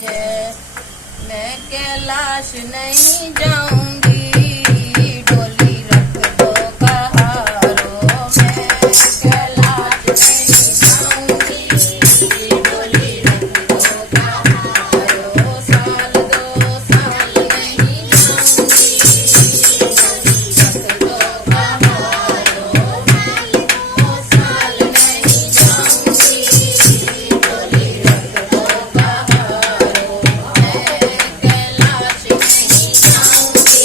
जय। मैं कैलाश नहीं जाऊंगी, डोली रख दो कहारो। मैं कैलाश नहीं जाऊंगी, डोली रख दो कहारो। साल दो साल नहीं जाऊंगी, डोली रख दो कहारो। मैं 2 साल नहीं जाऊंगी, डोली रख दो कहारो। मैं कैलाश नहीं जाऊंगी,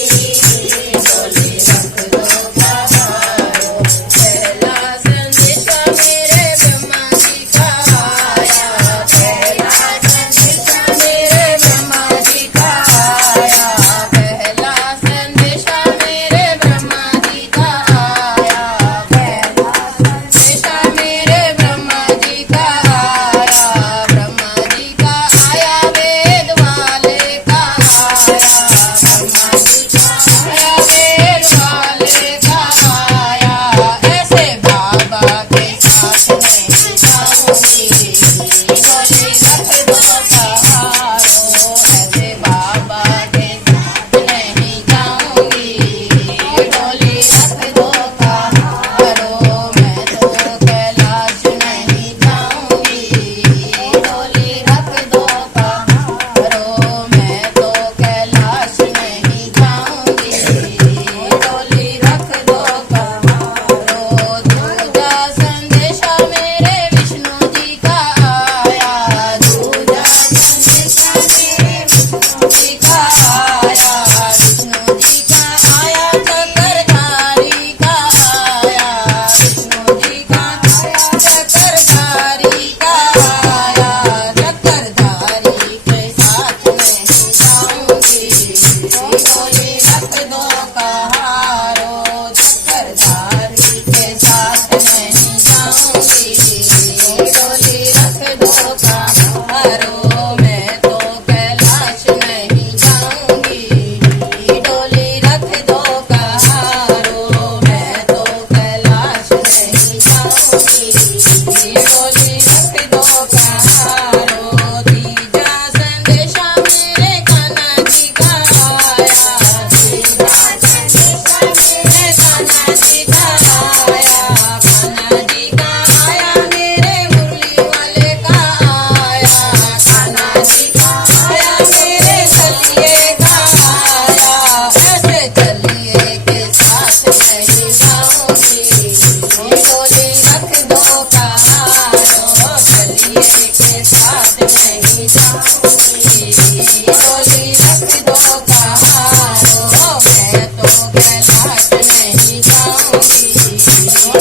डोली रख दो कहारो। पहला संदेशा मेरे ब्रह्मा जी का आया, पहला संदेशा मेरे ब्रह्मा जी का आया। पहला संदेशा मेरे ब्रह्मा जी का आया, पहला संदेशा मेरे ब्रह्मा जी का आया। ब्रह्मा जी का आया, वेद वाले का आया। ब्रह्मा जी का आया, वेद वाले का आया। ऐसे बाबा के साथ नहीं जाऊंगी, डोली रख दो कहारो। ऐसे बाबा के साथ नहीं जाऊंगी, डोली रख दो कहारो। मैं तो कैलाश नहीं जाऊंगी, डोली रख दो कहारो। मैं तो कैलाश नहीं जाऊंगी, डोली रख दो कहारो। दूजा संदेशा मेरे विष्णु जी का आया, दूजा संदेशा मेरे विष्णु जी का आया। विष्णु जी का आया, चक्रधारी का आया। विष्णु जी का आया, चक्रधारी का आया। चक्रधारी के साथ नहीं जाऊंगी, डोली रख दो कहारो। चक्रधारी के साथ नहीं जाऊंगी, डोली रख दो कहारो। मैं तो कैलाश नहीं जाऊंगी, डोली रख दो कहारो। मैं तो कैलाश नहीं जाऊंगी, डोली रख दो कहारो। तीजा संदेशा मेरे कान्हा जी का आया, तीजा संदेशा मेरे कान्हा जी का आया। कान्हा जी का आया, मेरे मुरली वाले का आया। कान्हा जी का आया, मेरे चलिए का आया। ऐसे चलिए के साथ नहीं जाऊंगी, डोली रख दो कहारो। चलिए के साथ नहीं जाऊंगी, डोली रख दो कहारो। मैं तो कैलाश नहीं जाऊंगी,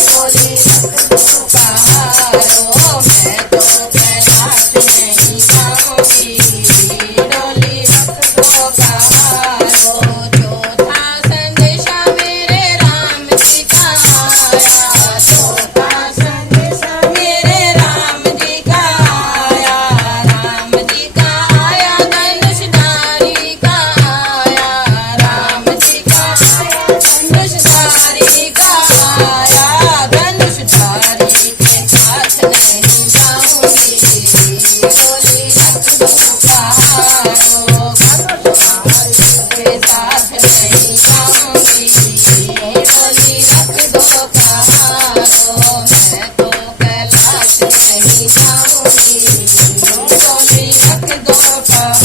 डोली रख दो कहारो। मैं तो कैलाश नहीं जाऊंगी, डोली रख दो कहारो। चौथा संदेशा मेरे राम जी का आया, चौथा संदेशा मेरे राम जी का आया। राम जी का आया, धनुषधारी का आया। राम जी का आया, धनुषधारी का आया। धनुषधारी के साथ नहीं जाऊंगी, डोली रख दो कहारो। धनुषधारी के साथ नहीं जाऊंगी, डोली रख दो कहारो। मैं तो कैलाश नहीं जाऊंगी, डोली रख दो कहारो।